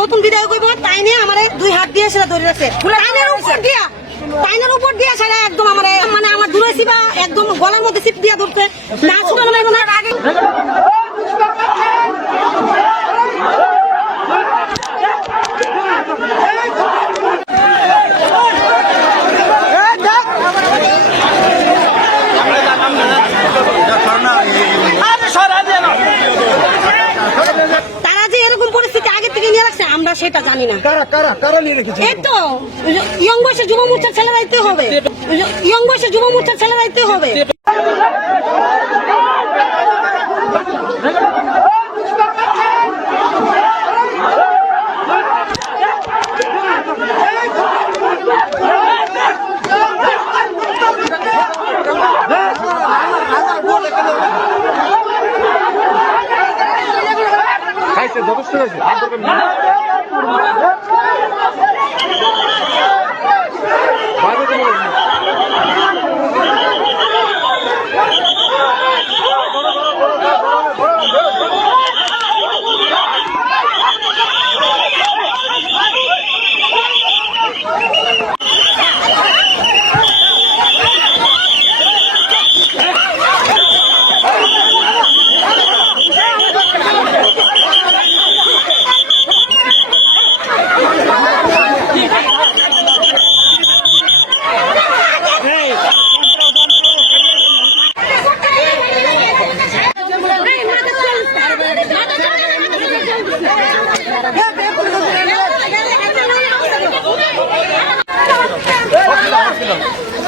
নতুন বিদায় কইব তাই নিয়ে আমারে দুই হাত দিয়ে সেটা ধরে রাখছে টাইনের উপর দিয়া সেটা একদম আমারে মানে আমার দূরে ছিবা একদম গলার মধ্যে চিপ দিয়া ধরছে না ছুটানো লাগবে না আগে আমরা সেটা জানি না এই তো ইয়ং বয়সে যুব মোর্চার ছেলেরাইতে হবে ইয়ং বয়সে যুব মোর্চার ছেলেরাইতে হবে যথেষ্ট হয়েছে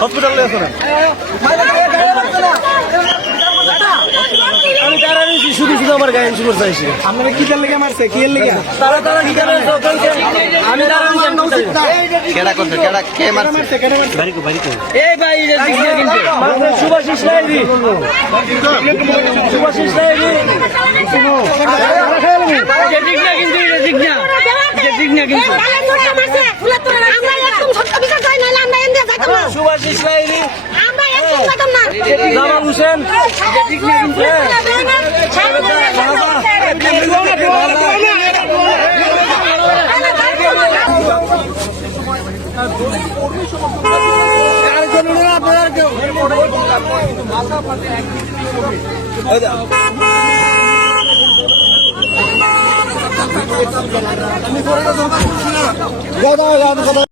হসপিটাল আমি তারা শুধু শুধু আমার গায়ে ইনসুরেন্স চাইছি আপনারা কি লেগে মারছে কি লেগে তারা কি আমি তারা কেডা করছে কেডা কে মারছে বাড়ি কো এই ভাই কিন্তু সুভাষিস লাইরি শুনো যে দিগনা কিন্তু সুভাষিস লাইরি আমরা একদম যাইতাম না জামাল হোসেন